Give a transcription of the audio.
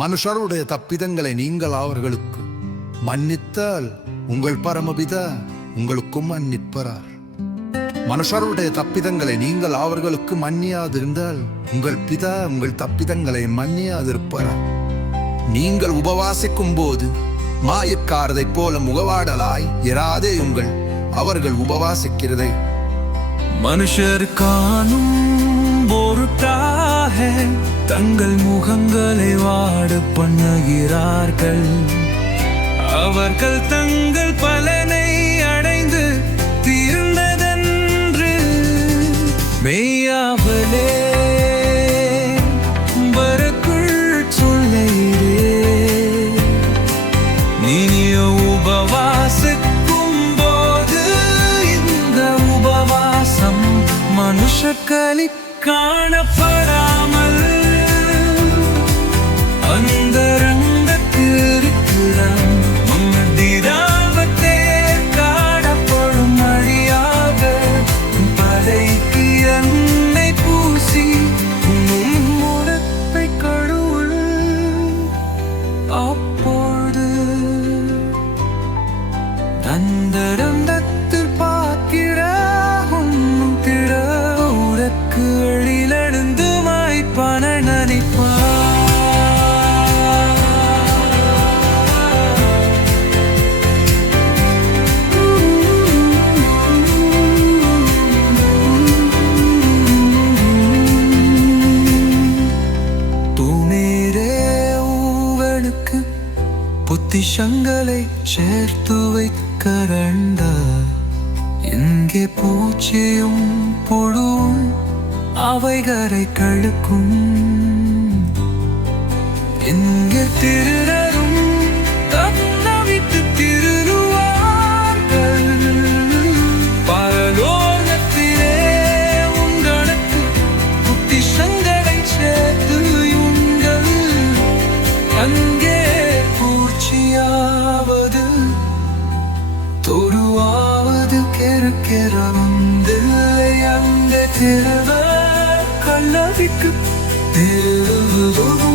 மனுஷருடைய தப்பிதங்களை நீங்கள் அவர்களுக்கு மன்னித்தால் உங்கள் பரமபிதா உங்களுக்கும் மன்னிப்பார். மனுஷருடைய தப்பிதங்களை நீங்கள் அவர்களுக்கு மன்னியாதிருந்தால் உங்கள் பிதா உங்கள் தப்பிதங்களை மன்னியாதிருப்பார். நீங்கள் உபவாசிக்கும் போது மாயக்காரதைப் போல முகவாடலாய் இராதே உங்கள் அவர்கள் உபவாசிக்கிறதை மனுஷர் காணும் பொருட்டாக தங்கள் முகங்களை வாட பண்ணுகிறார்கள். அவர்கள் தங்கள் பலனை அடைந்து தீர்ந்ததென்று மெய்யாவலே வரக்குள் சொல்லையிலே. நீனிய உபவாசிக்கும் போது இந்த உபவாசம் மனுஷக்களி காணப்படாமல் அந்தரங்கத்தில் இருக்கிறான். மந்திராவத்தே காணப்படும் அழியாக படைக்கு என்னை பூசி முடத்தை கழுவுள். அப்பொழுது அந்தரங்கத்தில் பார்க்கிற உன்னும் திட உனக்கு எழிலெழுந்து மாய்ப்பான நினைப்பா. புத்திசங்களை சேர்த்து வைக்கரண்ட எங்கே பூச்சியும் புழுவும் அவைகரை கழுக்கும். எங்கே திருடரும் தன்னவிட்டு திருடுவார்கள். பரலோகத்திலே உங்களுக்கு புத்திசங்களை சேர்த்து உங்கள் அங்கே பூச்சியாவது தொடுவாவது கெருக்கெற வந்து அந்த திருவ கல்லவிக்கு திருவும்